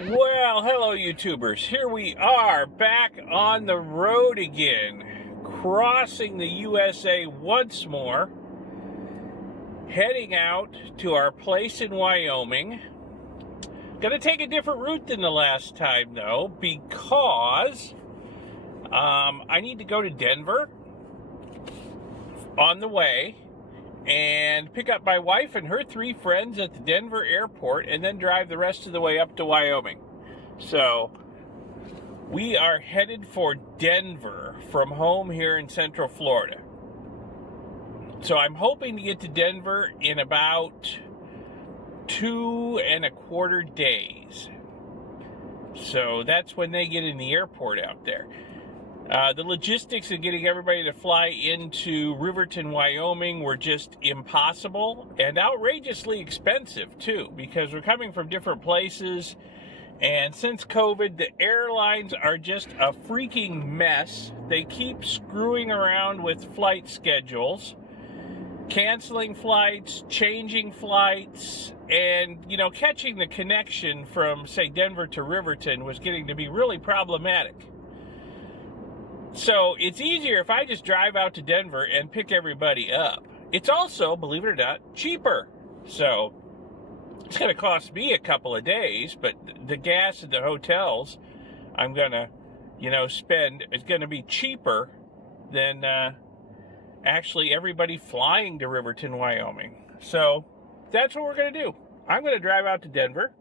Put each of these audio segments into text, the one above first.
Well, hello YouTubers. Here we are back on the road again, crossing the USA once more, heading out to our place in Wyoming. Gonna take a different route than the last time though, because I need to go to Denver on the way and pick up my wife and her 3 friends at the Denver airport and then drive the rest of the way up to Wyoming. So we are headed for Denver from home here in Central Florida. So I'm hoping to get to Denver in about 2.25 days. So that's when they get in the airport out there. The logistics of getting everybody to fly into Riverton, Wyoming were just impossible and outrageously expensive too, because we're coming from different places. And since COVID, the airlines are just a freaking mess. They keep screwing around with flight schedules, canceling flights, changing flights, and, catching the connection from, say, Denver to Riverton was getting to be really problematic. So it's easier if I just drive out to Denver and pick everybody up. It's also, believe it or not, cheaper. So it's going to cost me a couple of days, but the gas at the hotels I'm going to, spend is going to be cheaper than actually everybody flying to Riverton, Wyoming. So that's what we're going to do. I'm going to drive out to Denver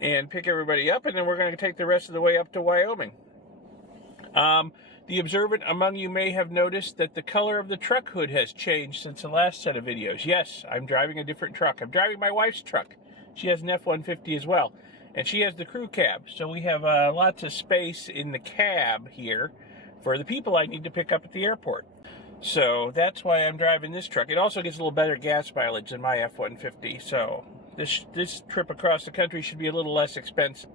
and pick everybody up, and then we're going to take the rest of the way up to Wyoming. The observant among you may have noticed that the color of the truck hood has changed since the last set of videos. Yes, I'm driving a different truck. I'm driving my wife's truck. She has an F-150 as well, and she has the crew cab. So we have lots of space in the cab here for the people I need to pick up at the airport. So that's why I'm driving this truck. It also gets a little better gas mileage than my F-150, so this trip across the country should be a little less expensive.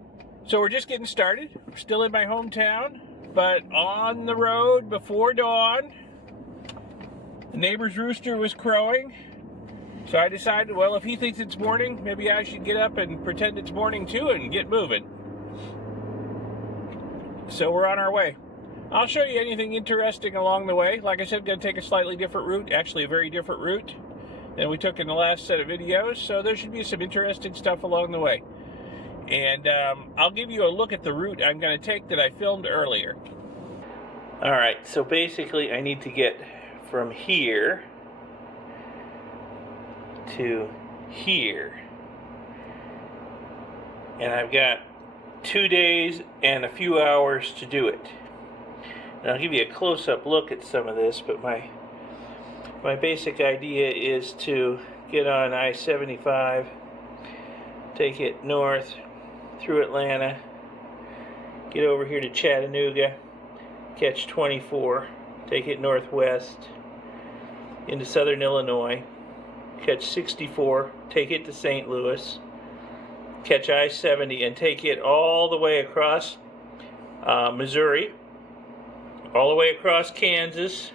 So we're just getting started. We're still in my hometown, but on the road before dawn. The neighbor's rooster was crowing, so I decided, well, if he thinks it's morning, maybe I should get up and pretend it's morning too and get moving. So we're on our way. I'll show you anything interesting along the way. Like I said, going to take a slightly different route, actually a very different route than we took in the last set of videos, so there should be some interesting stuff along the way. And I'll give you a look at the route I'm going to take that I filmed earlier. Alright, so basically I need to get from here to here. And I've got 2 days and a few hours to do it. And I'll give you a close-up look at some of this, but my basic idea is to get on I-75, take it north through Atlanta, get over here to Chattanooga, catch 24, take it northwest into southern Illinois, catch 64, take it to St. Louis, catch I-70 and take it all the way across Missouri, all the way across Kansas,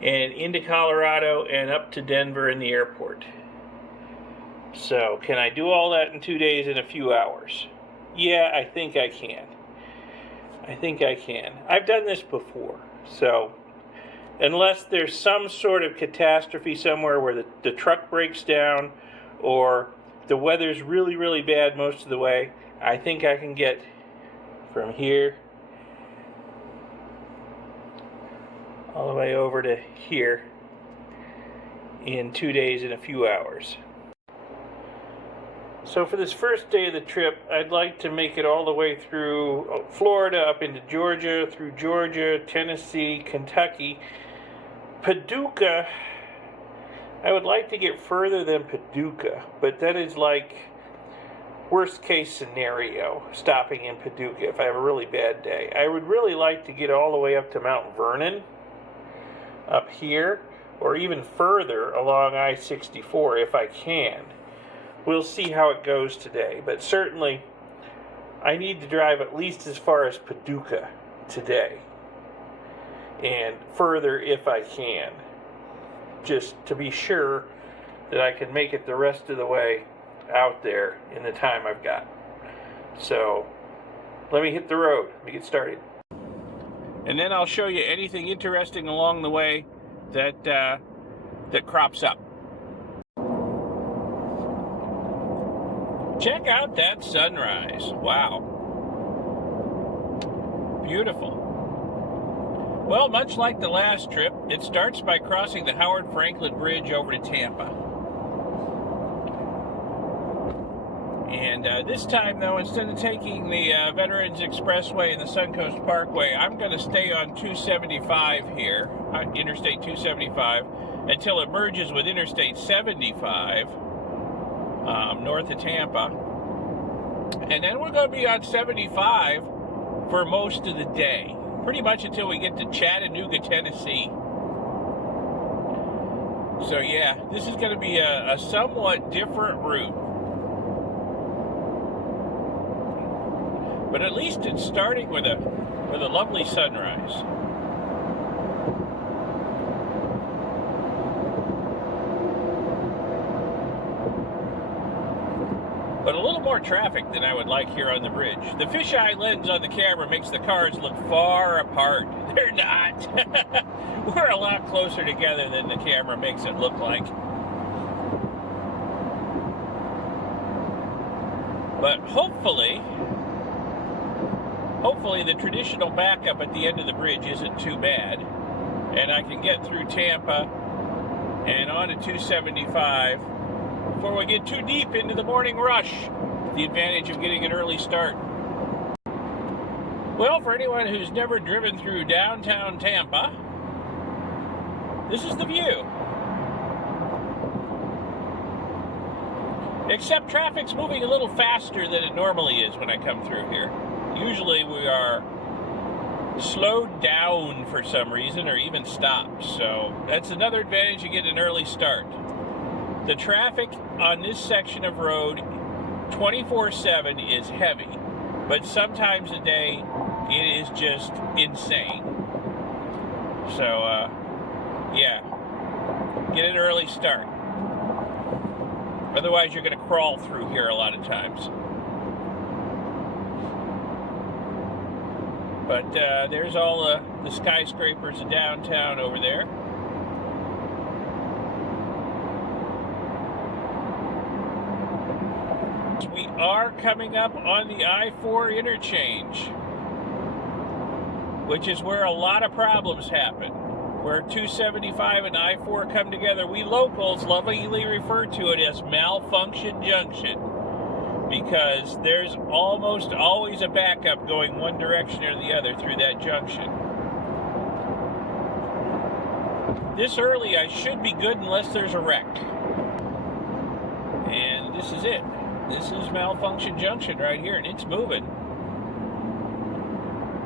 and into Colorado and up to Denver and the airport. So, can I do all that in 2 days and a few hours? Yeah, I think I can. I've done this before, so unless there's some sort of catastrophe somewhere where the truck breaks down or the weather's really, really bad most of the way, I think I can get from here all the way over to here in 2 days and a few hours. So for this first day of the trip, I'd like to make it all the way through Florida, up into Georgia, through Georgia, Tennessee, Kentucky. Paducah, I would like to get further than Paducah, but that is like worst case scenario, stopping in Paducah if I have a really bad day. I would really like to get all the way up to Mount Vernon, up here, or even further along I-64 if I can. We'll see how it goes today, but certainly I need to drive at least as far as Paducah today, and further if I can, just to be sure that I can make it the rest of the way out there in the time I've got. So let me hit the road. Let me get started. And then I'll show you anything interesting along the way that that crops up. Check out that sunrise. Wow. Beautiful. Well, much like the last trip, it starts by crossing the Howard Franklin Bridge over to Tampa. And this time, though, instead of taking the Veterans Expressway and the Suncoast Parkway, I'm going to stay on 275 here, Interstate 275, until it merges with Interstate 75, north of Tampa. And then we're going to be on 75 for most of the day, pretty much until we get to Chattanooga, Tennessee. So yeah, this is going to be a somewhat different route. But at least it's starting with a lovely sunrise. But a little more traffic than I would like here on the bridge. The fisheye lens on the camera makes the cars look far apart. They're not. We're a lot closer together than the camera makes it look like. But hopefully the traditional backup at the end of the bridge isn't too bad, and I can get through Tampa and on to 275 before we get too deep into the morning rush. The advantage of getting an early start. Well, for anyone who's never driven through downtown Tampa, this is the view. Except traffic's moving a little faster than it normally is when I come through here. Usually we are slowed down for some reason or even stopped. So that's another advantage of getting an early start. The traffic on this section of road 24/7 is heavy, but sometimes a day it is just insane. So yeah, get an early start. Otherwise you're going to crawl through here a lot of times. But there's all the skyscrapers of downtown over there. We are coming up on the I-4 interchange, which is where a lot of problems happen. Where 275 and I-4 come together, we locals lovingly refer to it as Malfunction Junction, because there's almost always a backup going one direction or the other through that junction. This early, I should be good unless there's a wreck. And this is it. This is Malfunction Junction right here, and it's moving.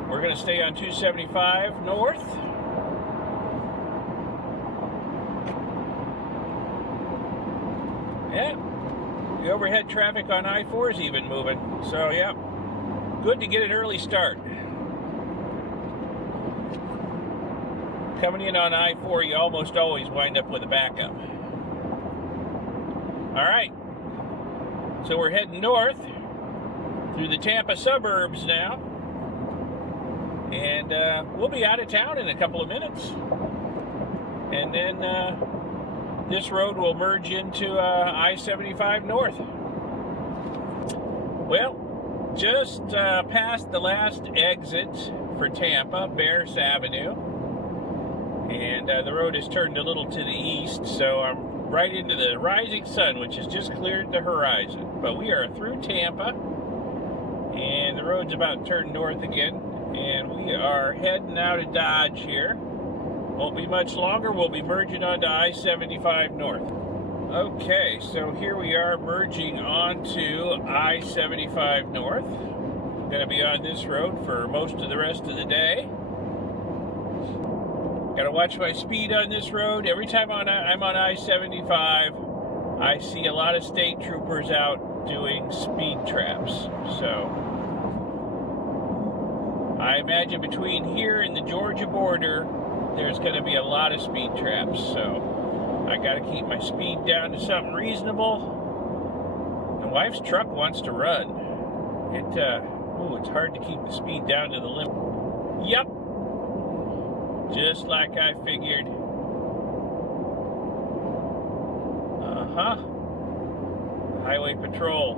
We're going to stay on 275 north. Yeah. The overhead traffic on I-4 is even moving. So, yeah, good to get an early start. Coming in on I-4, you almost always wind up with a backup. All right. So we're heading north through the Tampa suburbs now. And we'll be out of town in a couple of minutes. And then this road will merge into I-75 north. Well, just past the last exit for Tampa, Bears Avenue. And the road is turned a little to the east, so I'm right into the rising sun, which has just cleared the horizon. But we are through Tampa, and the road's about turned north again. And we are heading out of Dodge here. Won't be much longer. We'll be merging onto I-75 north. Okay, so here we are merging onto I-75 north. I'm going to be on this road for most of the rest of the day. Got to watch my speed on this road. Every time I'm on I-75, I see a lot of state troopers out doing speed traps. So I imagine between here and the Georgia border, there's going to be a lot of speed traps. So I got to keep my speed down to something reasonable. My wife's truck wants to run. It's hard to keep the speed down to the limit. Yep. Just like I figured. Highway Patrol,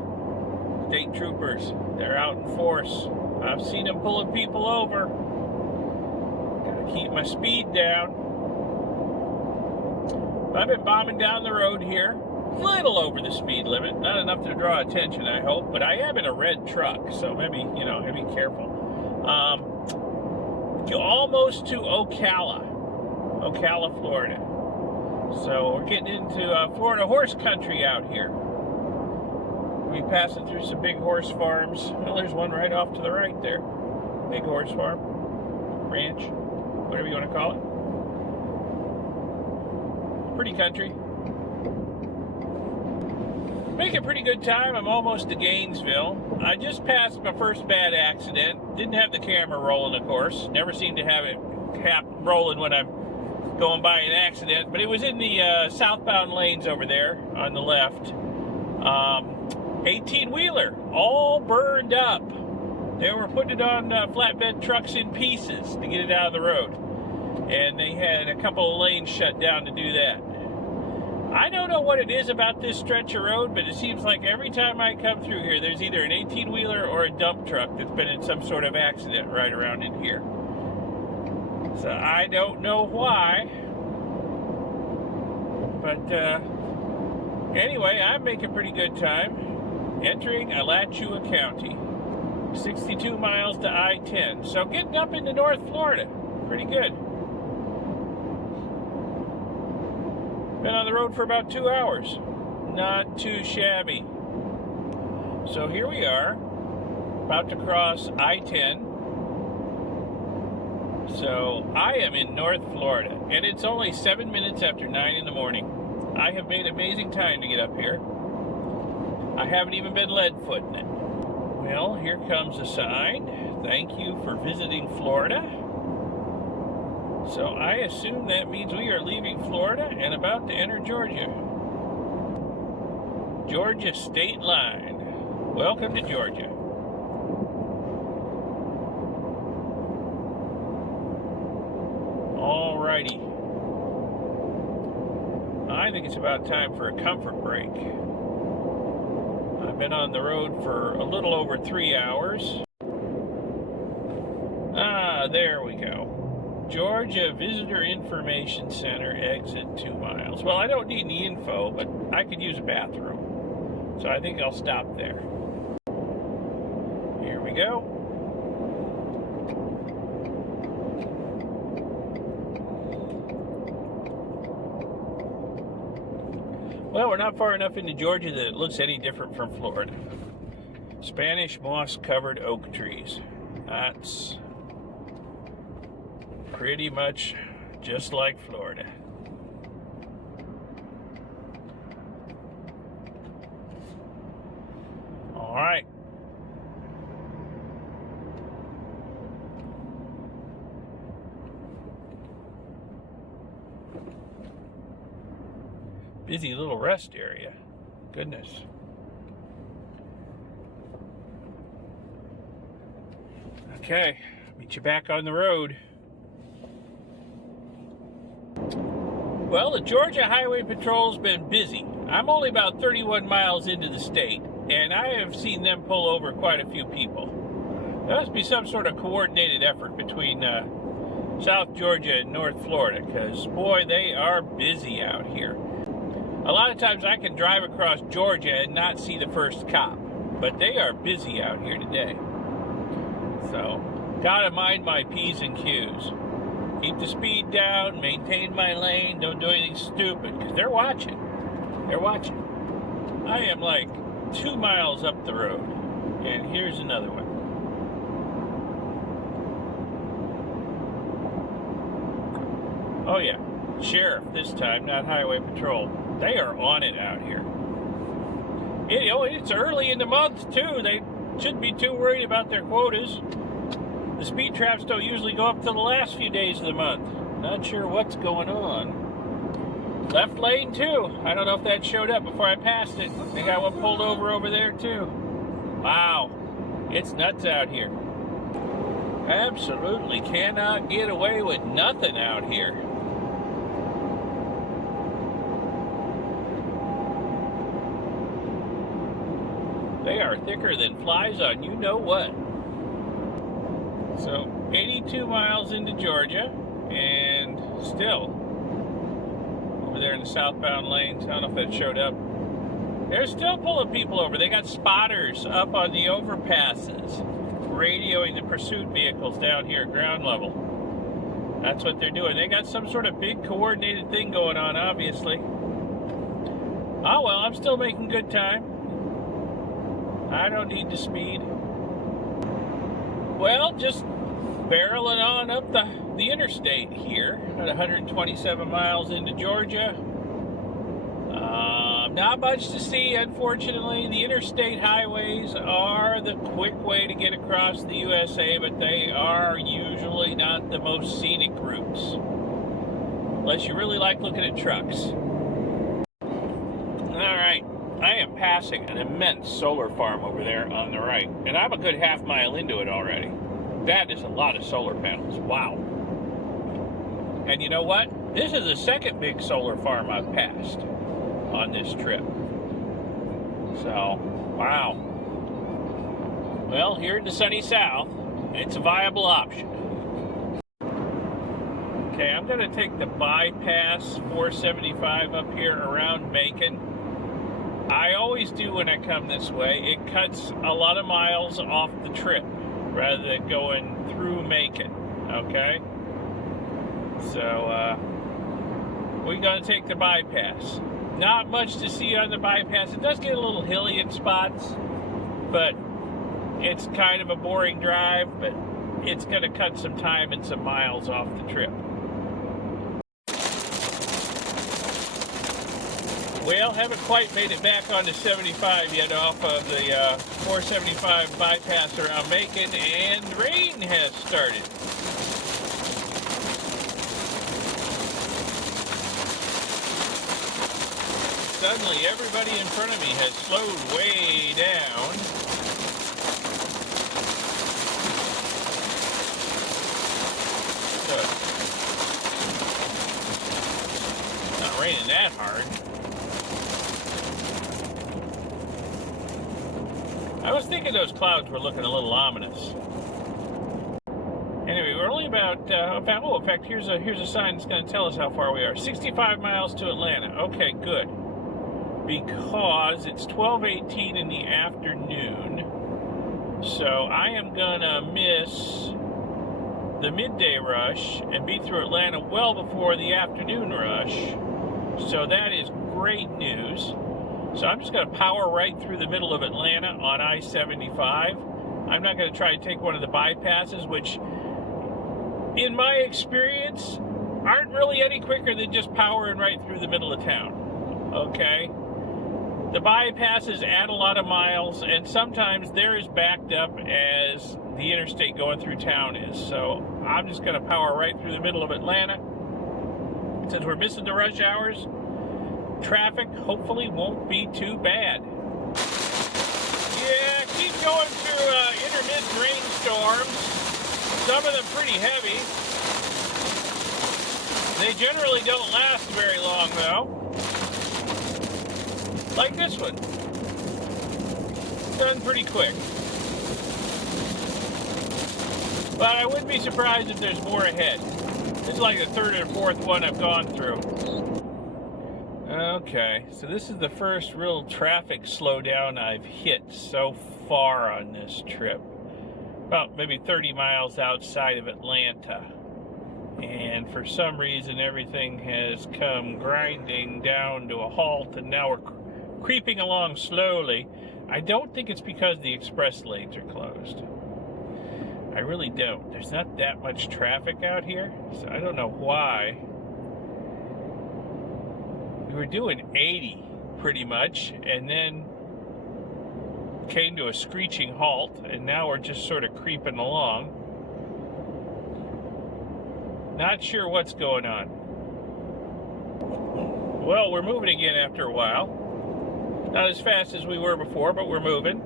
state troopers, they're out in force. I've seen them pulling people over. Gotta keep my speed down. I've been bombing down the road here, a little over the speed limit, not enough to draw attention, I hope, but I am in a red truck, so maybe, I'd be careful. Almost to Ocala, Florida. So we're getting into Florida horse country out here. We'll be passing through some big horse farms. Well, there's one right off to the right there. Big horse farm, ranch, whatever you want to call it. Pretty country. Making pretty good time. I'm almost to Gainesville. I just passed my first bad accident. Didn't have the camera rolling, of course. Never seem to have it rolling when I'm going by an accident. But it was in the southbound lanes over there on the left. 18-wheeler, all burned up. They were putting it on flatbed trucks in pieces to get it out of the road. And they had a couple of lanes shut down to do that. I don't know what it is about this stretch of road, but it seems like every time I come through here, there's either an 18-wheeler or a dump truck that's been in some sort of accident right around in here. So I don't know why. But anyway, I'm making pretty good time. Entering Alachua County. 62 miles to I-10. So getting up into North Florida. Pretty good. Been on the road for about 2 hours. Not too shabby. So here we are, about to cross I-10. So I am in North Florida, and it's only 7 minutes after 9 in the morning. I have made amazing time to get up here. I haven't even been lead-footing it. Well, here comes a sign. Thank you for visiting Florida. So I assume that means we are leaving Florida and about to enter Georgia. Georgia state line. Welcome to Georgia. Alrighty. I think it's about time for a comfort break. I've been on the road for a little over 3 hours. There we go. Georgia Visitor Information Center, exit 2 miles. Well, I don't need any info, but I could use a bathroom. So I think I'll stop there. Here we go. Well, we're not far enough into Georgia that it looks any different from Florida. Spanish moss-covered oak trees. That's pretty much just like Florida. All right. Busy little rest area. Goodness. Okay, meet you back on the road. Well, the Georgia Highway Patrol's been busy. I'm only about 31 miles into the state, and I have seen them pull over quite a few people. There must be some sort of coordinated effort between South Georgia and North Florida, because, boy, they are busy out here. A lot of times I can drive across Georgia and not see the first cop, but they are busy out here today. So, gotta mind my P's and Q's. Keep the speed down, maintain my lane, don't do anything stupid, because they're watching. They're watching. I am like 2 miles up the road, and here's another one. Oh yeah, sheriff this time, not highway patrol. They are on it out here. It's early in the month too. They shouldn't be too worried about their quotas. The speed traps don't usually go up till the last few days of the month. Not sure what's going on. Left lane too. I don't know if that showed up before I passed it. They got one pulled over there too. Wow. It's nuts out here. Absolutely cannot get away with nothing out here. They are thicker than flies on you know what. So 82 miles into Georgia, and still over there in the southbound lanes. I don't know if that showed up. They're still pulling people over. They got spotters up on the overpasses, radioing the pursuit vehicles down here at ground level. That's what they're doing. They got some sort of big coordinated thing going on, obviously. Oh well, I'm still making good time. I don't need to speed. Well, just barreling on up the interstate here at 127 miles into Georgia. Not much to see, unfortunately. The interstate highways are the quick way to get across the USA, but they are usually not the most scenic routes, unless you really like looking at trucks. Alright, I am passing an immense solar farm over there on the right, and I'm a good half mile into it already. That is a lot of solar panels. Wow. And you know what? This is the second big solar farm I've passed on this trip. So, wow. Well, here in the sunny south, it's a viable option. Okay, I'm going to take the bypass 475 up here around Macon. I always do when I come this way. It cuts a lot of miles off the trip rather than going through Macon, okay? So, we're going to take the bypass. Not much to see on the bypass. It does get a little hilly in spots, but it's kind of a boring drive, but it's going to cut some time and some miles off the trip. Well, haven't quite made it back onto 75 yet off of the 475 bypass around Macon, and rain has started. Suddenly, everybody in front of me has slowed way down. So, it's not raining that hard. I was thinking those clouds were looking a little ominous. Anyway, we're only about, in fact, here's a sign that's going to tell us how far we are. 65 miles to Atlanta. Okay, good. Because it's 12:18 in the afternoon, so I am gonna miss the midday rush and be through Atlanta well before the afternoon rush. So that is great news. So I'm just gonna power right through the middle of Atlanta on I-75. I'm not gonna try to take one of the bypasses, which, in my experience, aren't really any quicker than just powering right through the middle of town. Okay? The bypasses add a lot of miles, and sometimes they're as backed up as the interstate going through town is. So I'm just going to power right through the middle of Atlanta. Since we're missing the rush hours, traffic hopefully won't be too bad. Yeah, keep going through intermittent rainstorms. Some of them pretty heavy. They generally don't last very long, though. Like this one. Done pretty quick. But I wouldn't be surprised if there's more ahead. This is like the third or fourth one I've gone through. Okay, so this is the first real traffic slowdown I've hit so far on this trip. About maybe 30 miles outside of Atlanta. And for some reason everything has come grinding down to a halt, and now we're creeping along slowly. I don't think it's because the express lanes are closed. I really don't. There's not that much traffic out here, so I don't know why. We were doing 80 pretty much, and then came to a screeching halt, and now we're just sort of creeping along. Not sure what's going on. Well, we're moving again after a while. Not as fast as we were before, but we're moving.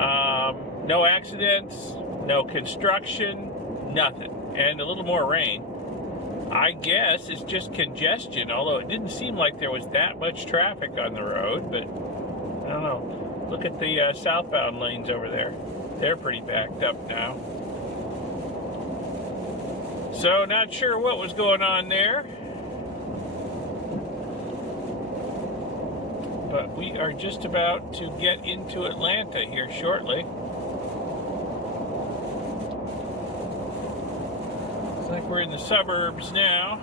No accidents, no construction, nothing. And a little more rain. I guess it's just congestion, although it didn't seem like there was that much traffic on the road, but I don't know. Look at the southbound lanes over there. They're pretty backed up now. So, not sure what was going on there. But we are just about to get into Atlanta here shortly. Looks like we're in the suburbs now.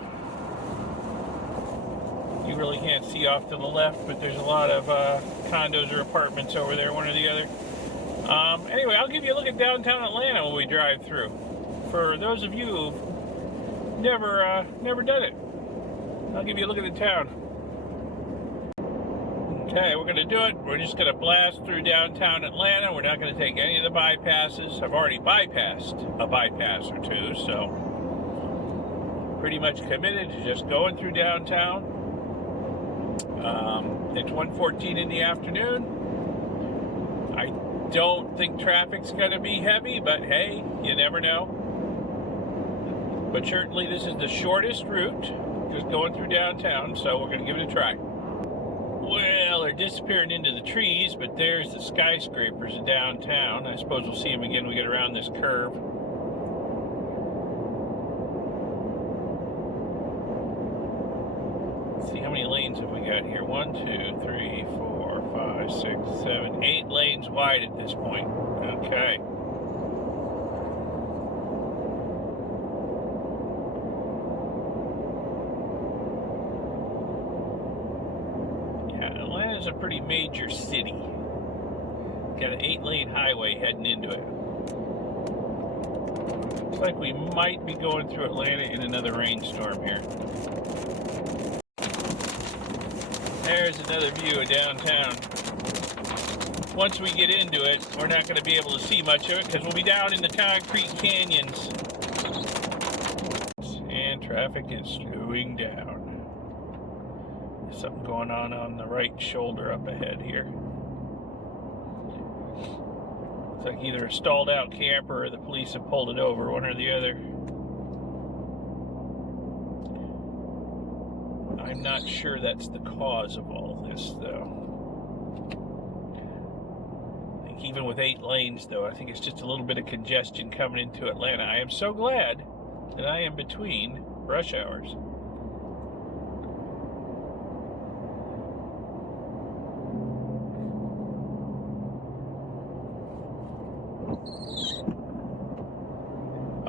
You really can't see off to the left, but there's a lot of condos or apartments over there, one or the other. Anyway, I'll give you a look at downtown Atlanta when we drive through. For those of you who've never done it, I'll give you a look at the town. Okay, we're going to do it. We're just going to blast through downtown Atlanta. We're not going to take any of the bypasses. I've already bypassed a bypass or two, so pretty much committed to just going through downtown. It's 1:14 in the afternoon. I don't think traffic's going to be heavy, but hey, you never know. But certainly this is the shortest route, just going through downtown, so we're going to give it a try. Well, they're disappearing into the trees, but there's the skyscrapers in downtown. I suppose we'll see them again when we get around this curve. Let's see, how many lanes have we got here? 1, 2, 3, 4, 5, 6, 7, 8 lanes wide at this point. Okay. Is a pretty major city. Got an 8-lane highway heading into it. Looks like we might be going through Atlanta in another rainstorm here. There's another view of downtown. Once we get into it, we're not going to be able to see much of it because we'll be down in the concrete canyons. And traffic is slowing down. Something going on the right shoulder up ahead here. It's like either a stalled out camper or the police have pulled it over, one or the other. I'm not sure that's the cause of all this, though. I think even with 8 lanes, though, I think it's just a little bit of congestion coming into Atlanta. I am so glad that I am between rush hours.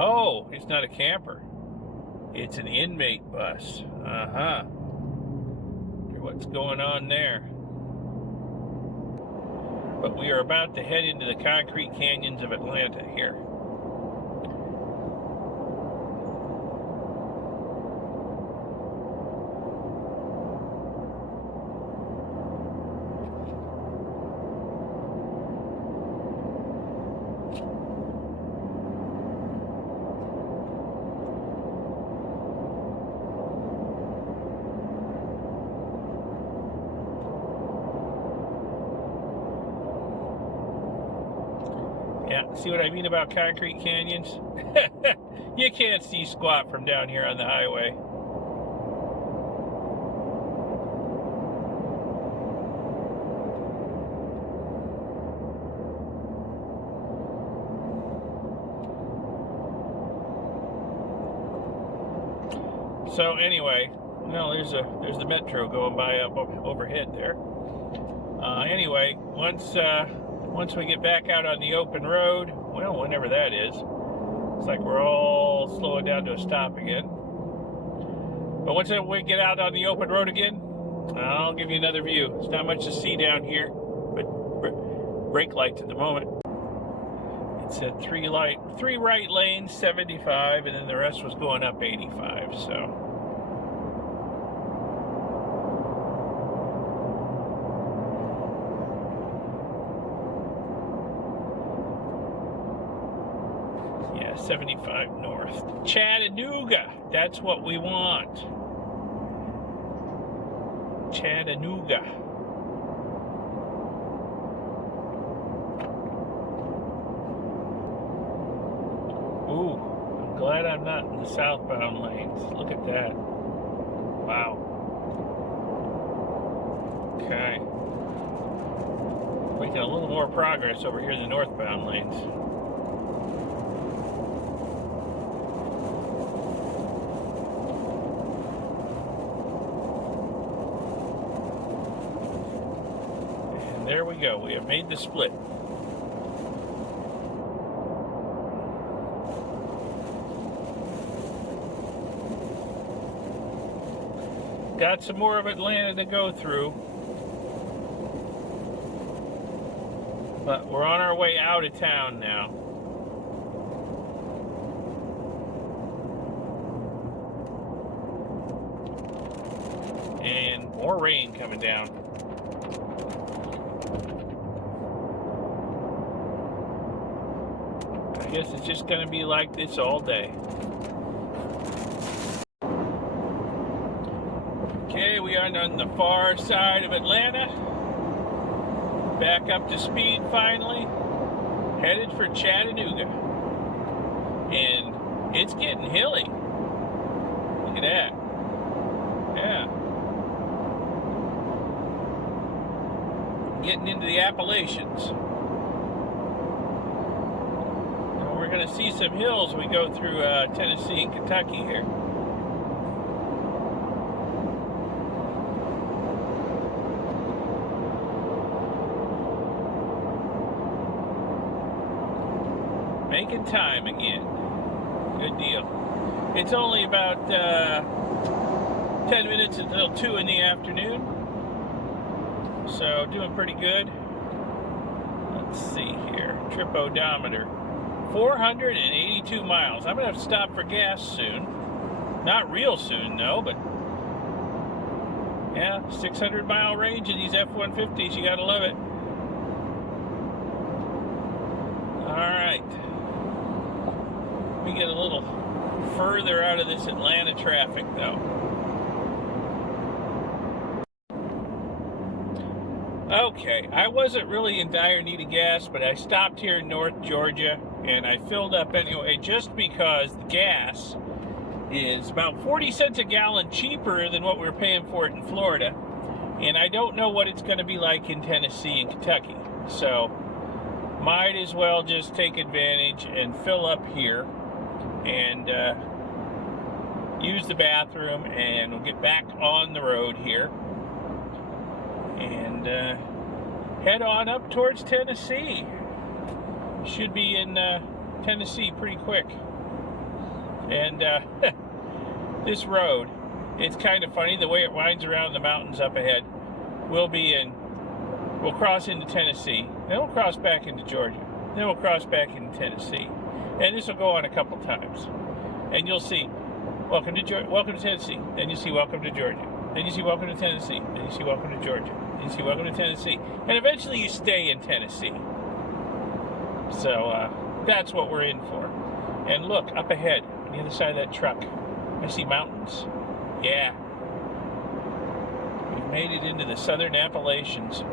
Oh, it's not a camper. It's an inmate bus. Uh-huh. What's going on there? But we are about to head into the concrete canyons of Atlanta here. Yeah, see what I mean about concrete canyons? You can't see squat from down here on the highway. So anyway, no, there's the metro going by up overhead there. Anyway, once we get back out on the open road, well, whenever that is, it's like we're all slowing down to a stop again. But once we get out on the open road again, I'll give you another view. It's not much to see down here, but brake lights at the moment. It said 3 right lanes, 75, and then the rest was going up 85, so. Yeah, 75 north. Chattanooga, that's what we want. Chattanooga. glad I'm not in the southbound lanes. Look at that. Wow. Okay. Making a little more progress over here in the northbound lanes. And there we go. We have made the split. Got some more of Atlanta to go through. But we're on our way out of town now. And more rain coming down. I guess it's just going to be like this all day. Okay, we are on the far side of Atlanta. Back up to speed finally. Headed for Chattanooga. And it's getting hilly. Look at that. Yeah. Getting into the Appalachians. And we're going to see some hills we go through Tennessee and Kentucky here. Making time again. Good deal. It's only about 10 minutes until 2 in the afternoon. So doing pretty good. Let's see here. Trip odometer. 482 miles. I'm going to have to stop for gas soon. Not real soon, though, but yeah, 600 mile range in these F-150s. You got to love it. All right. We get a little further out of this Atlanta traffic, though. Okay, I wasn't really in dire need of gas, but I stopped here in North Georgia, and I filled up anyway, just because the gas is about 40 cents a gallon cheaper than what we were paying for it in Florida, and I don't know what it's going to be like in Tennessee and Kentucky, so might as well just take advantage and fill up here and use the bathroom, and we'll get back on the road here and head on up towards Tennessee. Should be in Tennessee pretty quick. And this road, it's kind of funny the way it winds around the mountains up ahead. We'll cross into Tennessee, then we'll cross back into Georgia, then we'll cross back into Tennessee. And this will go on a couple times. And you'll see, welcome to Tennessee. Then you see welcome to Georgia. Then you see welcome to Tennessee. Then you see welcome to Georgia. Then you see welcome to Tennessee. And eventually you stay in Tennessee. So that's what we're in for. And look, up ahead, on the other side of that truck, I see mountains. Yeah. We've made it into the southern Appalachians.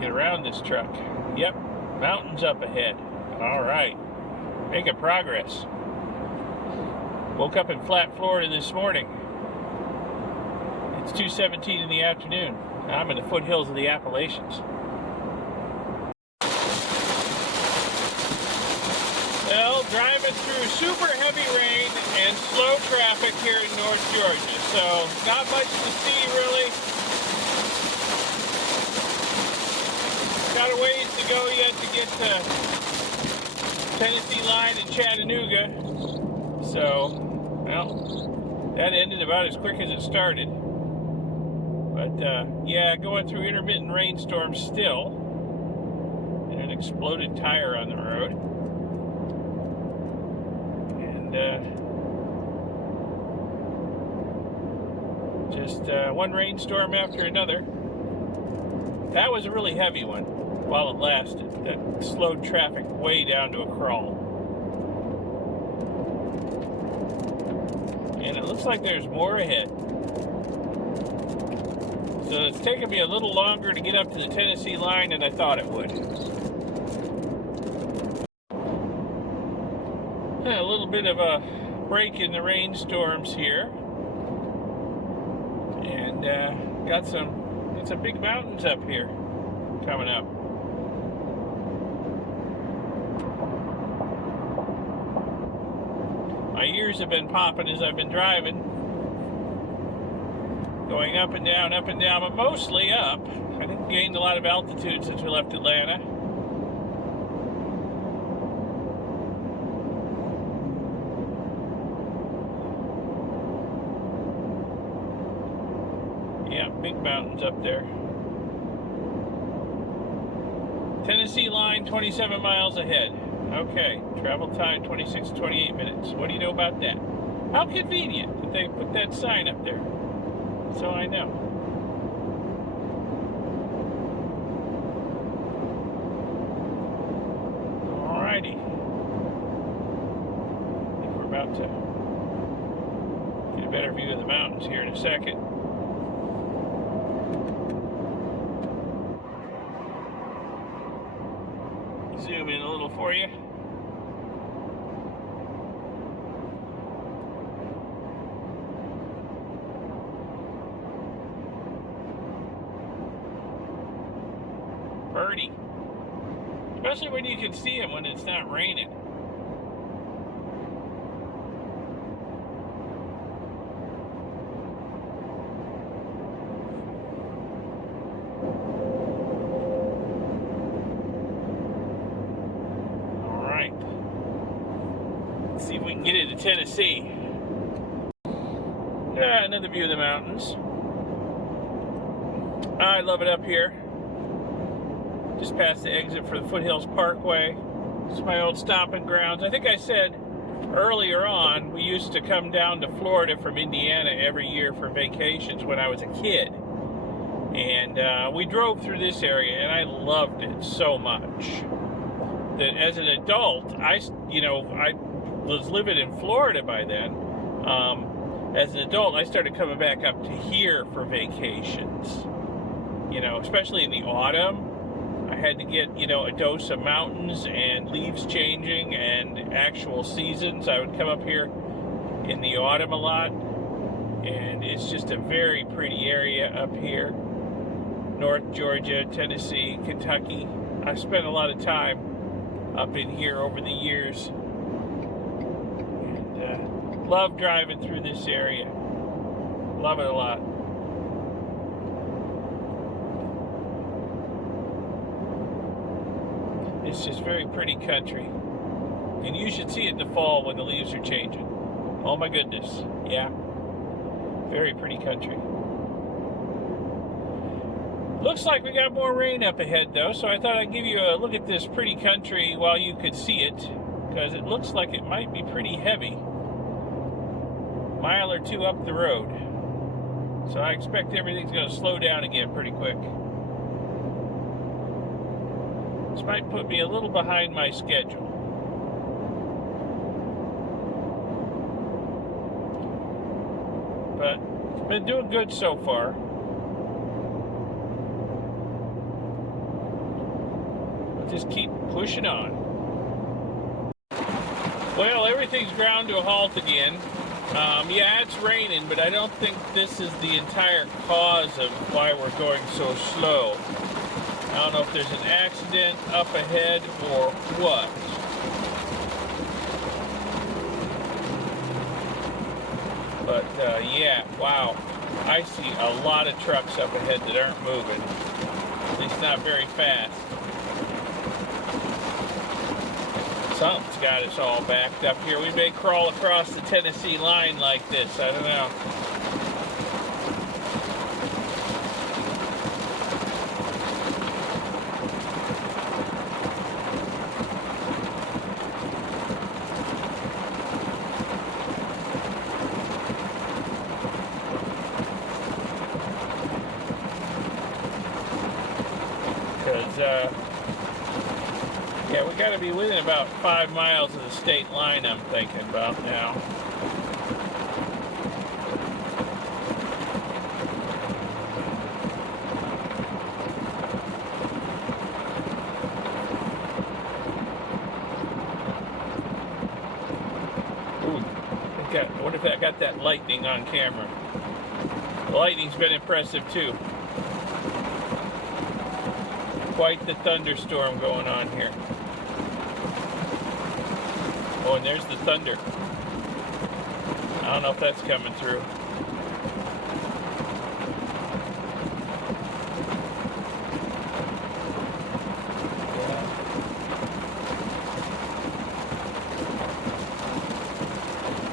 Get around this truck. Yep, mountains up ahead. All right, making progress. Woke up in flat Florida this morning. It's 2:17 in the afternoon. I'm in the foothills of the Appalachians. Well, driving through super heavy rain and slow traffic here in North Georgia, so not much to see really. Got a ways to go yet to get to Tennessee line in Chattanooga. So, well, that ended about as quick as it started. But, yeah, going through intermittent rainstorms still. And an exploded tire on the road. And, just one rainstorm after another. That was a really heavy one. While it lasted, that slowed traffic way down to a crawl. And it looks like there's more ahead. So it's taken me a little longer to get up to the Tennessee line than I thought it would. A little bit of a break in the rainstorms here. And got some big mountains up here coming up. My ears have been popping as I've been driving. Going up and down, but mostly up. I didn't gain a lot of altitude since we left Atlanta. Yeah, big mountains up there. Tennessee line, 27 miles ahead. Okay, travel time 26 to 28 minutes. What do you know about that? How convenient that they put that sign up there. So I know. Alrighty. I think we're about to get a better view of the mountains here in a second. Zoom in a little for you. Birdie. Especially when you can see them when it's not raining. All right. Let's see if we can get into Tennessee. Another view of the mountains. I love it up here. Just past the exit for the Foothills Parkway. It's my old stomping grounds. I think I said earlier on, we used to come down to Florida from Indiana every year for vacations when I was a kid. And we drove through this area, and I loved it so much that as an adult, I was living in Florida by then. As an adult, I started coming back up to here for vacations. Especially in the autumn. I had to get, a dose of mountains and leaves changing and actual seasons. I would come up here in the autumn a lot. And it's just a very pretty area up here. North Georgia, Tennessee, Kentucky. I've spent a lot of time up in here over the years. And love driving through this area. Love it a lot. It's just very pretty country. And you should see it in the fall when the leaves are changing. Oh my goodness. Yeah. Very pretty country. Looks like we got more rain up ahead though, so I thought I'd give you a look at this pretty country while you could see it, because it looks like it might be pretty heavy. Mile or two up the road. So I expect everything's going to slow down again pretty quick. This might put me a little behind my schedule. But it's been doing good so far. We'll just keep pushing on. Well, everything's ground to a halt again. Yeah, it's raining, but I don't think this is the entire cause of why we're going so slow. I don't know if there's an accident up ahead or what. But yeah, wow. I see a lot of trucks up ahead that aren't moving. At least not very fast. Something's got us all backed up here. We may crawl across the Tennessee line like this. I don't know. Yeah, we got to be within about 5 miles of the state line, I'm thinking about now. if I got that lightning on camera. The lightning's been impressive too. Quite the thunderstorm going on here. Oh, and there's the thunder. I don't know if that's coming through.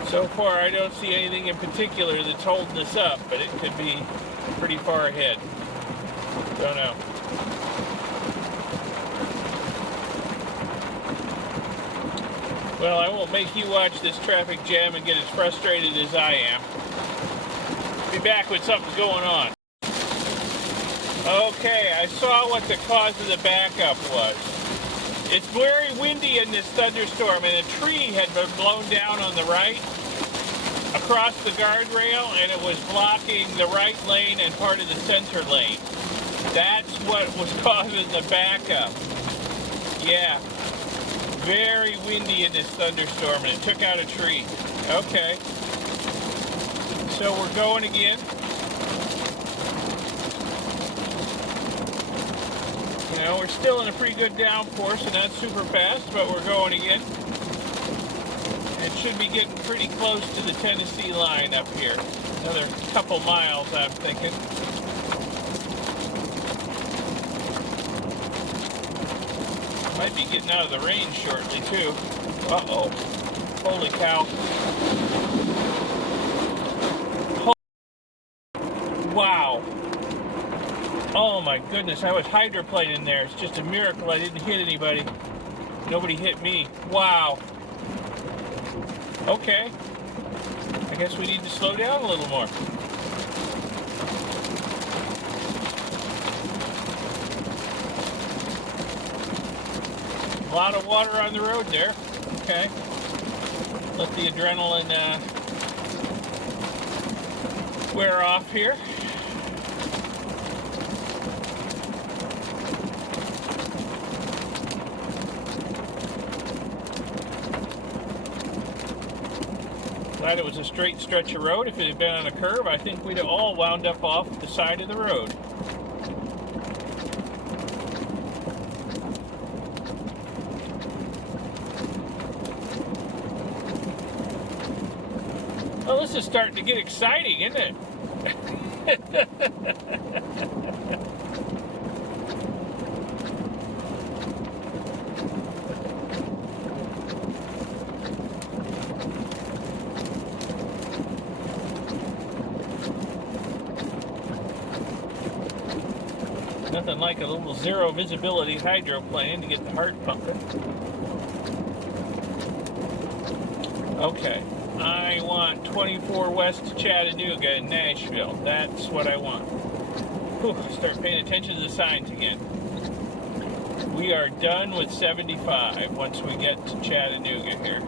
So far, I don't see anything in particular that's holding us up, but it could be pretty far ahead. Don't know. Well, I won't make you watch this traffic jam and get as frustrated as I am. Be back when something's going on. Okay, I saw what the cause of the backup was. It's very windy in this thunderstorm, and a tree had been blown down on the right across the guardrail, and it was blocking the right lane and part of the center lane. That's what was causing the backup. Yeah, very windy in this thunderstorm, and it took out a tree. Okay, so we're going again. You know, we're still in a pretty good downpour, so not super fast, but we're going again. It should be getting pretty close to the Tennessee line up here. Another couple miles, I'm thinking. Might be getting out of the rain shortly, too. Uh-oh. Holy cow. Wow. Oh my goodness, I was hydroplaning there. It's just a miracle I didn't hit anybody. Nobody hit me. Wow. Okay. I guess we need to slow down a little more. A lot of water on the road there. Okay. Let the adrenaline wear off here. Glad it was a straight stretch of road. If it had been on a curve, I think we'd have all wound up off the side of the road. Well, this is starting to get exciting, isn't it? Nothing like a little zero visibility hydroplane to get the heart pumping. Okay, I want 24 West Chattanooga in Nashville. That's what I want. Whew, start paying attention to the signs again. We are done with 75 once we get to Chattanooga here.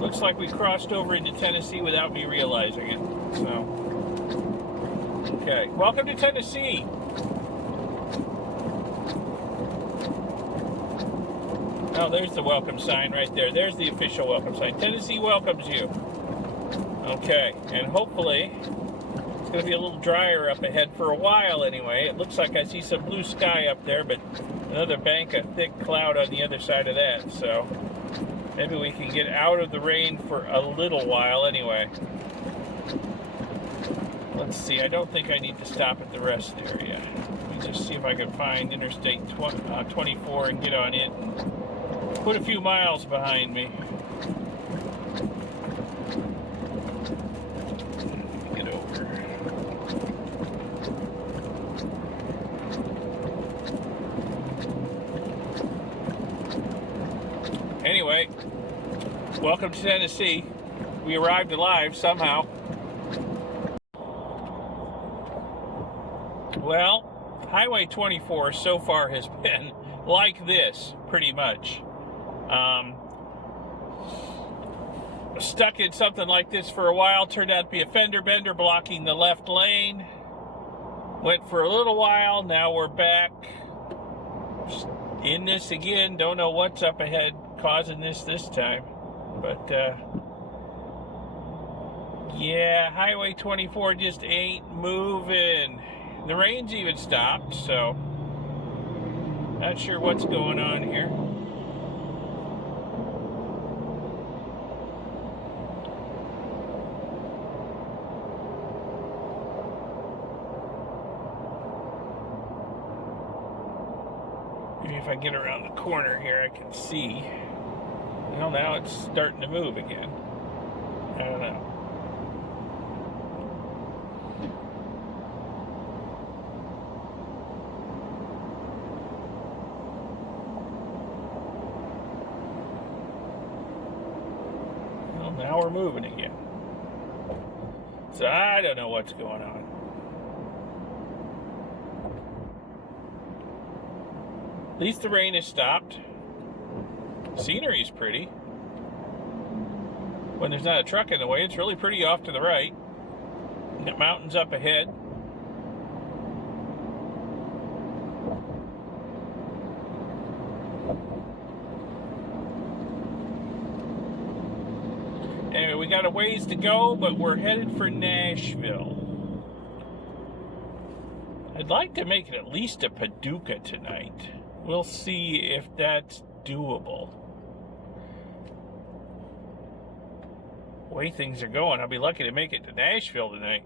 Looks like we crossed over into Tennessee without me realizing it. So, okay. Welcome to Tennessee. Oh, there's the welcome sign right there. There's the official welcome sign. Tennessee welcomes you. Okay, and hopefully it's going to be a little drier up ahead for a while anyway. It looks like I see some blue sky up there, but another bank of thick cloud on the other side of that, so maybe we can get out of the rain for a little while anyway. Let's see, I don't think I need to stop at the rest area. Let me just see if I can find Interstate 24 and get on it. Put a few miles behind me. Get over. Anyway, welcome to Tennessee. We arrived alive somehow. Well, Highway 24 so far has been like this, pretty much. Stuck in something like this for a while. Turned out to be a fender bender blocking the left lane. Went for a little while. Now we're back in this again. Don't know what's up ahead causing this time. But, yeah, Highway 24 just ain't moving. The rain's even stopped, so not sure what's going on here. Maybe if I get around the corner here, I can see. Well, now it's starting to move again. I don't know. Well, now we're moving again. So I don't know what's going on. At least the rain has stopped. Scenery's pretty. When there's not a truck in the way, it's really pretty off to the right. And the mountains up ahead. Anyway, we got a ways to go, but we're headed for Nashville. I'd like to make it at least a Paducah tonight. We'll see if that's doable. The way things are going, I'll be lucky to make it to Nashville tonight.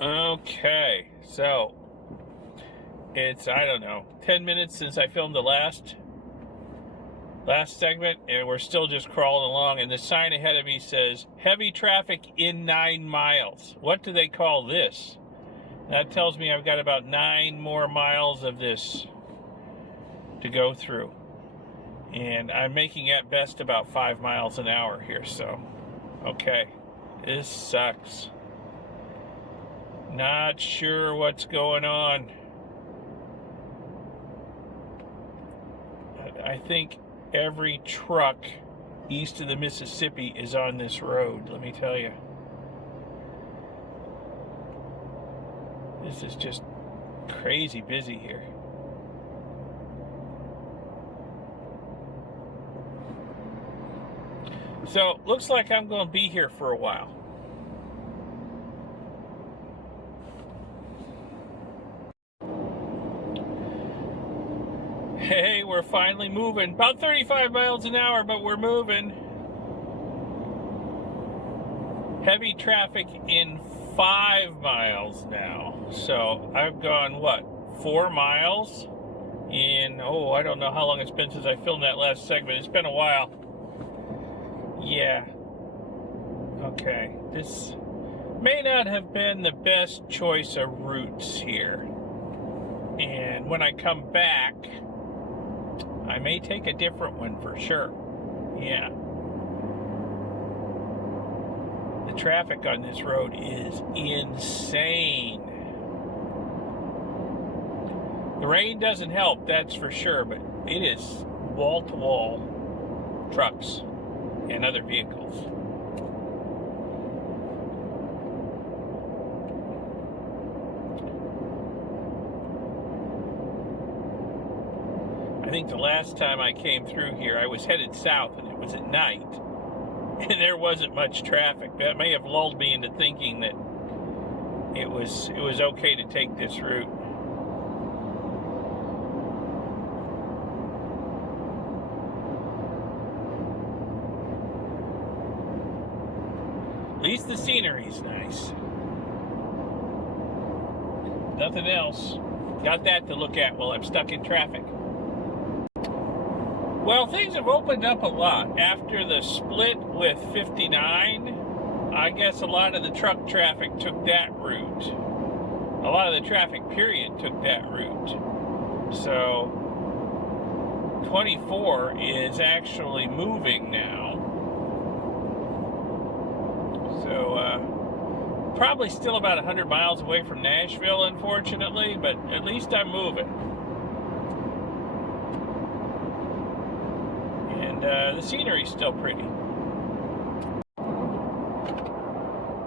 Okay, so it's, I don't know, 10 minutes since I filmed the last segment, and we're still just crawling along, and the sign ahead of me says, heavy traffic in 9 miles. What do they call this? That tells me I've got about 9 more miles of this to go through. And I'm making at best about 5 miles an hour here, so okay. This sucks. Not sure what's going on. I think every truck east of the Mississippi is on this road, let me tell you. This is just crazy busy here. So, looks like I'm going to be here for a while. Hey, we're finally moving. About 35 miles an hour, but we're moving. Heavy traffic in 5 miles now. So I've gone, what, 4 miles in, I don't know how long it's been since I filmed that last segment. It's been a while. Yeah. Okay. This may not have been the best choice of routes here. And when I come back, I may take a different one for sure. Yeah. The traffic on this road is insane. The rain doesn't help, that's for sure, but it is wall-to-wall trucks and other vehicles. I think the last time I came through here, I was headed south, and it was at night. And there wasn't much traffic. That may have lulled me into thinking that it was okay to take this route. At least the scenery's nice. Nothing else. Got that to look at while I'm stuck in traffic. Well, things have opened up a lot. After the split with 59, I guess a lot of the truck traffic took that route. A lot of the traffic, period, took that route. So, 24 is actually moving now. So, probably still about 100 miles away from Nashville, unfortunately, but at least I'm moving. And and the scenery's still pretty.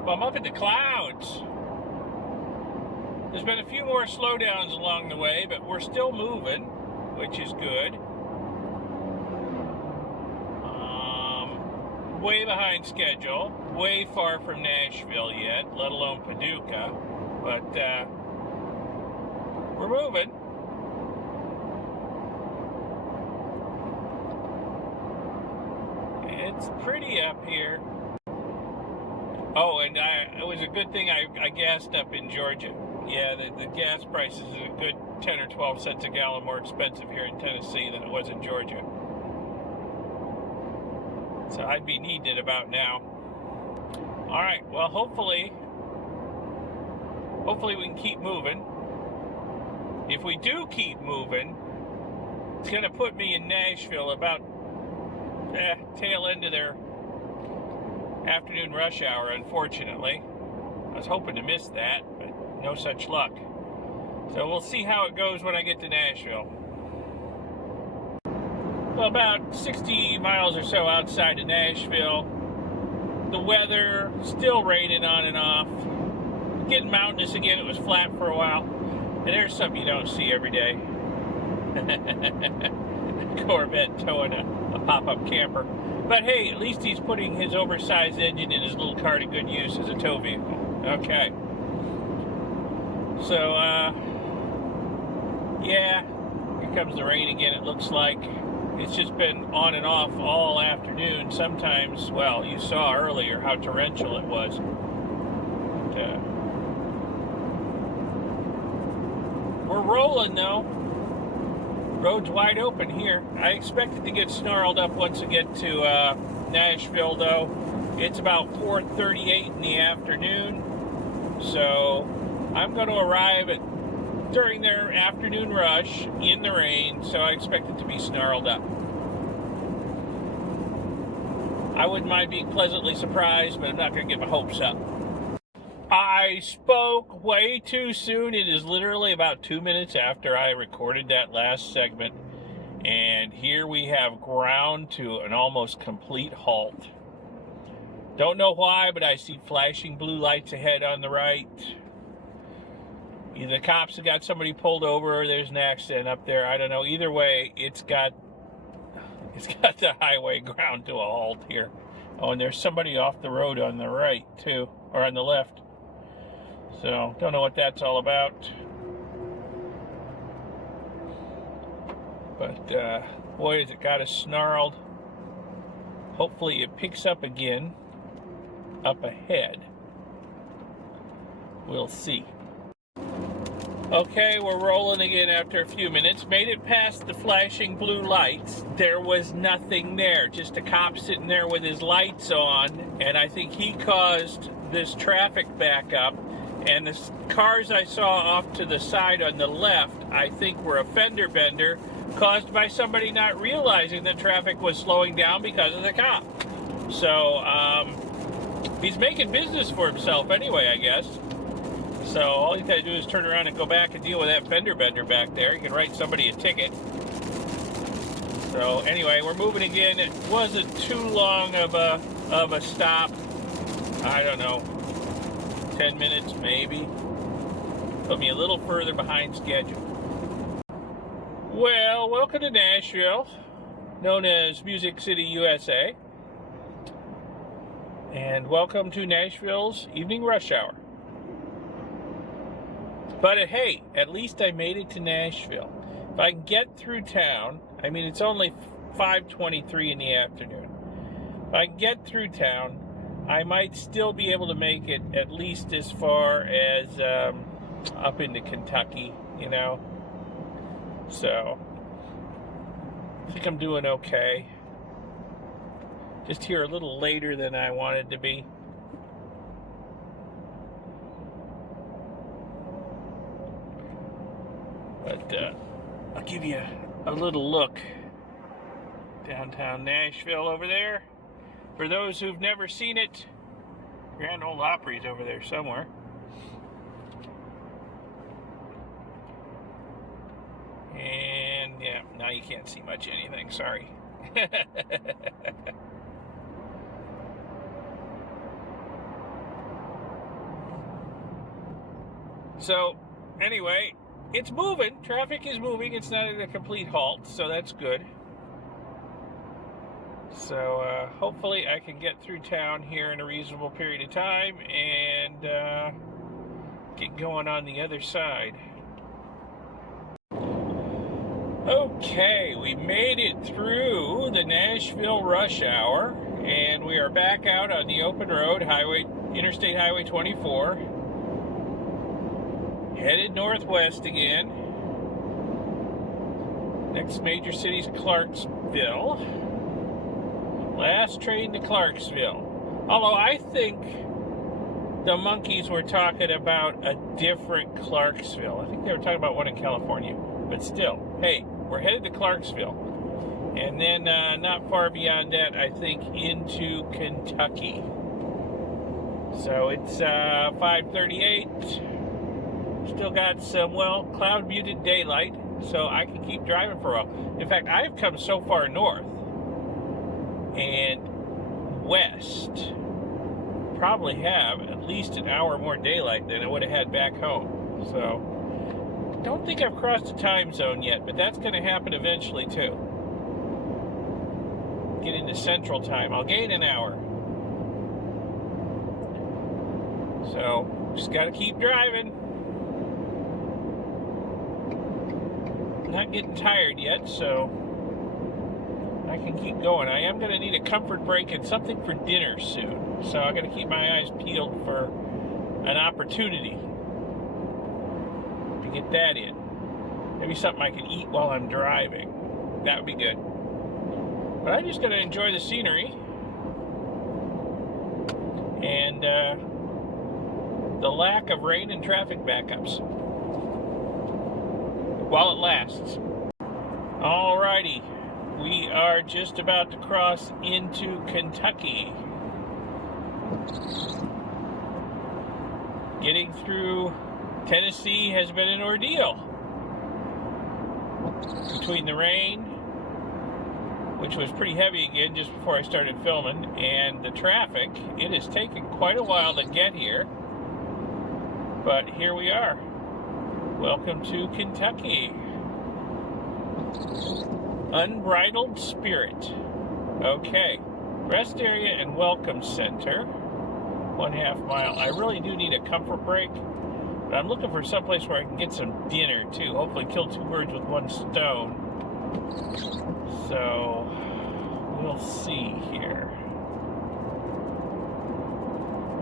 Well, I'm up in the clouds. There's been a few more slowdowns along the way, but we're still moving, which is good. Way behind schedule, way far from Nashville yet, let alone Paducah, but we're moving. It's pretty up here. Oh, and it was a good thing I gassed up in Georgia. Yeah, the gas prices are a good 10 or 12 cents a gallon more expensive here in Tennessee than it was in Georgia. So I'd be needing it about now. All right, well, hopefully we can keep moving. If we do keep moving, it's going to put me in Nashville about tail end of their afternoon rush hour, unfortunately. I was hoping to miss that, but no such luck. So we'll see how it goes when I get to Nashville. Well, about 60 miles or so outside of Nashville. The weather still raining on and off. Getting mountainous again. It was flat for a while. And there's something you don't see every day. Corvette towing a pop-up camper. But hey, at least he's putting his oversized engine in his little car to good use as a tow vehicle. Okay. So, yeah, here comes the rain again, it looks like. It's just been on and off all afternoon. Sometimes, well, you saw earlier how torrential it was. But, we're rolling, though. Road's wide open here. I expect it to get snarled up once I get to Nashville, though. It's about 4:38 in the afternoon. So I'm going to arrive during their afternoon rush in the rain, so I expect it to be snarled up. I wouldn't mind being pleasantly surprised, but I'm not going to get my hopes up. I spoke way too soon. It is literally about 2 minutes after I recorded that last segment, and here we have ground to an almost complete halt. Don't know why, but I see flashing blue lights ahead on the right. Either the cops have got somebody pulled over or there's an accident up there. I don't know. Either way, it's got the highway ground to a halt here. Oh, and there's somebody off the road on the right, too, or on the left. So, don't know what that's all about. But, boy, has it got us snarled. Hopefully it picks up again up ahead. We'll see. Okay, we're rolling again after a few minutes. Made it past the flashing blue lights. There was nothing there. Just a cop sitting there with his lights on. And I think he caused this traffic backup. And the cars I saw off to the side on the left, I think were a fender bender caused by somebody not realizing that traffic was slowing down because of the cop. So, he's making business for himself anyway, I guess. So all he's got to do is turn around and go back and deal with that fender bender back there. He can write somebody a ticket. So anyway, we're moving again. It wasn't too long of a stop. I don't know, 10 minutes maybe. Put me a little further behind schedule. Well, welcome to Nashville, known as Music City, USA. And welcome to Nashville's evening rush hour. But hey, at least I made it to Nashville. If I can get through town, I mean, it's only 5:23 in the afternoon. If I can get through town, I might still be able to make it at least as far as up into Kentucky, you know. So, I think I'm doing okay. Just here a little later than I wanted to be. But I'll give you a little look. Downtown Nashville over there. For those who've never seen it, Grand Ole Opry's over there somewhere. And yeah, now you can't see much anything, sorry. So, anyway, it's moving. Traffic is moving. It's not at a complete halt, so that's good. So, hopefully I can get through town here in a reasonable period of time and get going on the other side. Okay, we made it through the Nashville rush hour, and we are back out on the open road, Interstate Highway 24. Headed northwest again. Next major city is Clarksville. Last train to Clarksville. Although I think the monkeys were talking about a different Clarksville. I think they were talking about one in California. But still, hey, we're headed to Clarksville. And then not far beyond that, I think, into Kentucky. So it's 5:38. Still got some, well, cloud-muted daylight, so I can keep driving for a while. In fact, I've come so far north and west, probably have at least an hour more daylight than I would have had back home. So, don't think I've crossed the time zone yet, but that's going to happen eventually, too. Get into Central Time. I'll gain an hour. So, just got to keep driving. Not getting tired yet, so I can keep going. I am going to need a comfort break and something for dinner soon, so I got to keep my eyes peeled for an opportunity to get that in. Maybe something I can eat while I'm driving. That would be good. But I'm just going to enjoy the scenery and the lack of rain and traffic backups while it lasts. Alrighty, we are just about to cross into Kentucky. Getting through Tennessee has been an ordeal. Between the rain, which was pretty heavy again just before I started filming, and the traffic, it has taken quite a while to get here. But here we are. Welcome to Kentucky. Unbridled Spirit. Okay. Rest area and welcome center. 1/2 mile. I really do need a comfort break, but I'm looking for someplace where I can get some dinner too. Hopefully kill 2 birds with 1 stone. So, we'll see here.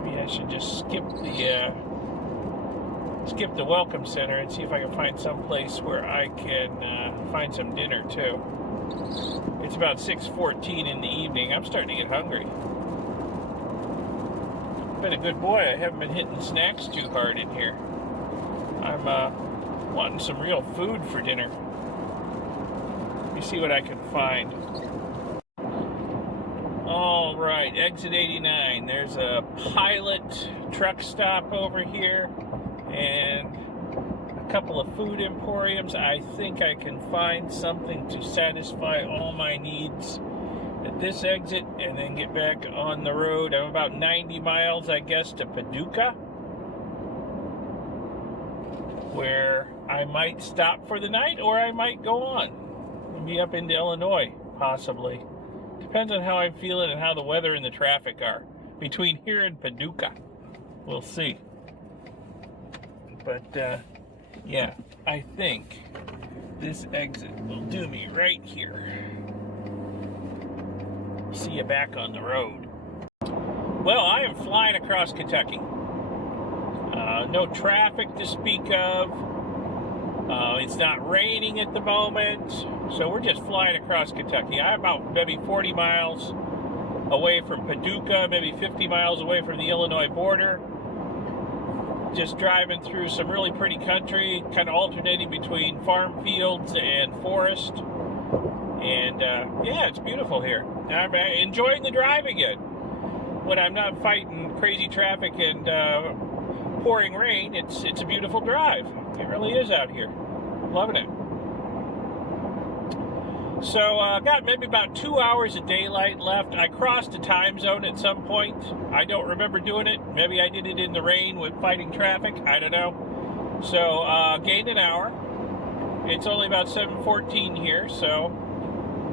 Maybe I should just skip the welcome center and see if I can find some place where I can find some dinner too. It's about 6:14 in the evening. I'm starting to get hungry. Been a good boy. I haven't been hitting snacks too hard in here. I'm wanting some real food for dinner. Let me see what I can find. All right, exit 89. There's a Pilot truck stop over here and a couple of food emporiums. I think I can find something to satisfy all my needs at this exit and then get back on the road. I'm about 90 miles, I guess, to Paducah, where I might stop for the night or I might go on and be up into Illinois, possibly. Depends on how I'm feeling and how the weather and the traffic are between here and Paducah. We'll see. But, yeah, I think this exit will do me right here. See you back on the road. Well, I am flying across Kentucky. No traffic to speak of. It's not raining at the moment, so we're just flying across Kentucky. I'm about maybe 40 miles away from Paducah, maybe 50 miles away from the Illinois border. Just driving through some really pretty country, kind of alternating between farm fields and forest. And yeah, it's beautiful here. I'm enjoying the drive again. When I'm not fighting crazy traffic and pouring rain, it's a beautiful drive. It really is out here. I'm loving it. So got maybe about 2 hours of daylight left. I crossed a time zone at some point. I don't remember doing it. Maybe I did it in the rain with fighting traffic. I don't know. So gained an hour. It's only about 7:14 here, so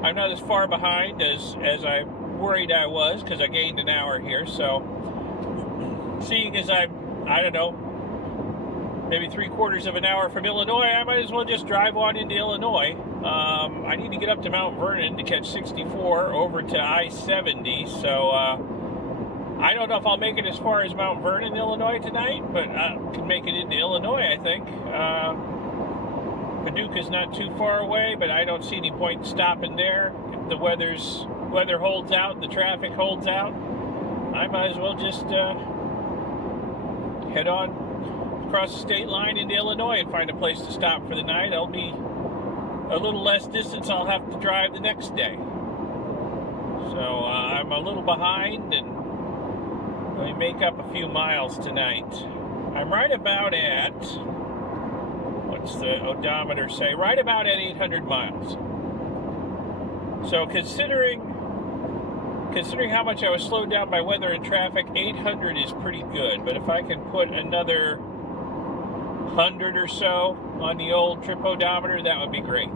I'm not as far behind as I worried I was, because I gained an hour here. So seeing as I don't know, maybe 3/4 of an hour from Illinois, I might as well just drive on into Illinois. I need to get up to Mount Vernon to catch 64 over to I-70, so I don't know if I'll make it as far as Mount Vernon, Illinois tonight, but I can make it into Illinois, I think. Paducah's not too far away, but I don't see any point stopping there. If the weather holds out, the traffic holds out, I might as well just head on across the state line into Illinois and find a place to stop for the night. It'll be a little less distance I'll have to drive the next day. So I'm a little behind, and let me make up a few miles tonight. I'm right about at, what's the odometer say? Right about at 800 miles. So considering how much I was slowed down by weather and traffic, 800 is pretty good. But if I can put another 100 or so on the old trip odometer, that would be great.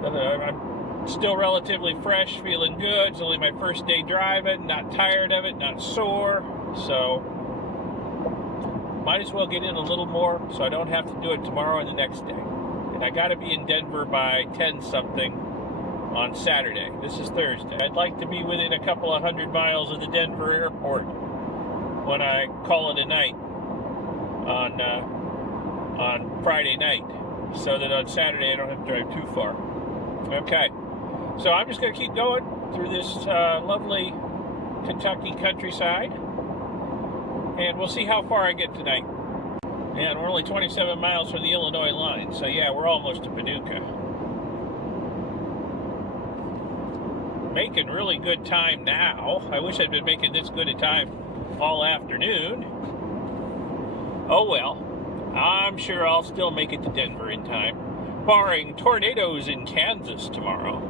But, I'm still relatively fresh, feeling good. It's only my first day driving, not tired of it, not sore. So might as well get in a little more so I don't have to do it tomorrow and the next day. And I got to be in Denver by 10-something on Saturday. This is Thursday. I'd like to be within a couple of 100 miles of the Denver airport when I call it a night on Friday night, so that on Saturday I don't have to drive too far. Okay, so I'm just going to keep going through this lovely Kentucky countryside, and we'll see how far I get tonight. And we're only 27 miles from the Illinois line, so yeah, we're almost to Paducah. Making really good time now. I wish I'd been making this good a time all afternoon. Oh well, I'm sure I'll still make it to Denver in time, barring tornadoes in Kansas tomorrow.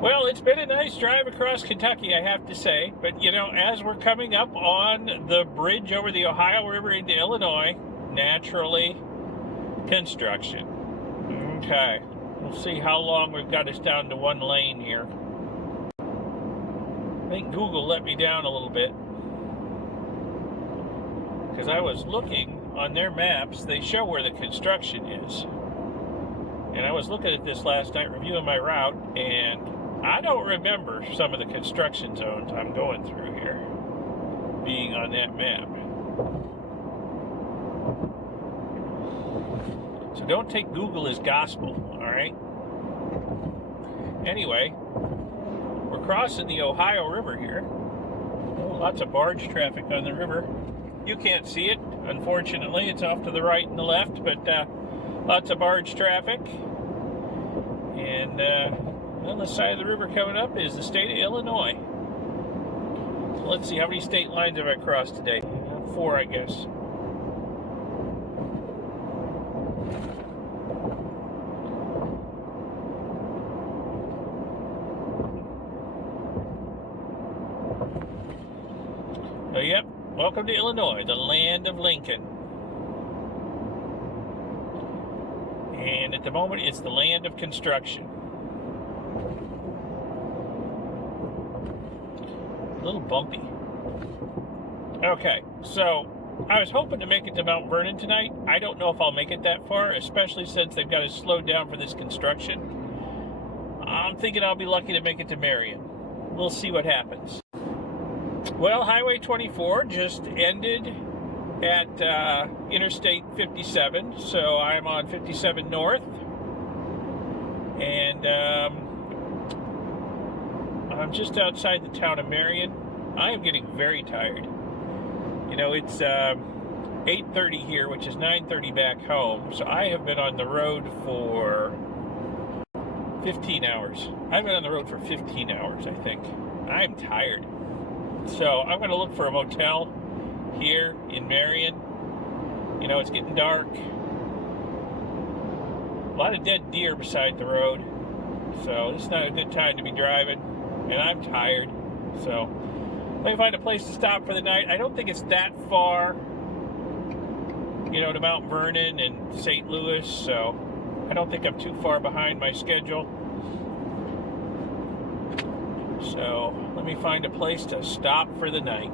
Well, it's been a nice drive across Kentucky, I have to say. But, you know, as we're coming up on the bridge over the Ohio River into Illinois, naturally, construction. Okay, we'll see how long we've got us down to one lane here. I think Google let me down a little bit, because I was looking on their maps. They show where the construction is. And I was looking at this last night, reviewing my route, and I don't remember some of the construction zones I'm going through here being on that map. So don't take Google as gospel, all right? Anyway, we're crossing the Ohio River here. Oh, lots of barge traffic on the river. You can't see it, unfortunately. It's off to the right and the left, but lots of barge traffic. And on the side of the river coming up is the state of Illinois. So let's see, how many state lines have I crossed today? 4, I guess. So, yep, welcome to Illinois, the land of Lincoln. And at the moment, it's the land of construction. A little bumpy. Okay, so I was hoping to make it to Mount Vernon tonight. I don't know if I'll make it that far, especially since they've got to slow down for this construction. I'm thinking I'll be lucky to make it to Marion. We'll see what happens. Well, Highway 24 just ended at Interstate 57, so I'm on 57 North, and I'm just outside the town of Marion. I am getting very tired. You know, it's 8:30 here, which is 9:30 back home, so I have been on the road for 15 hours. I've been on the road for 15 hours, I think. I'm tired. So I'm going to look for a motel here in Marion. You know, it's getting dark. A lot of dead deer beside the road. So it's not a good time to be driving. And I'm tired. So let me find a place to stop for the night. I don't think it's that far, you know, to Mount Vernon and St. Louis. So I don't think I'm too far behind my schedule. So let me find a place to stop for the night.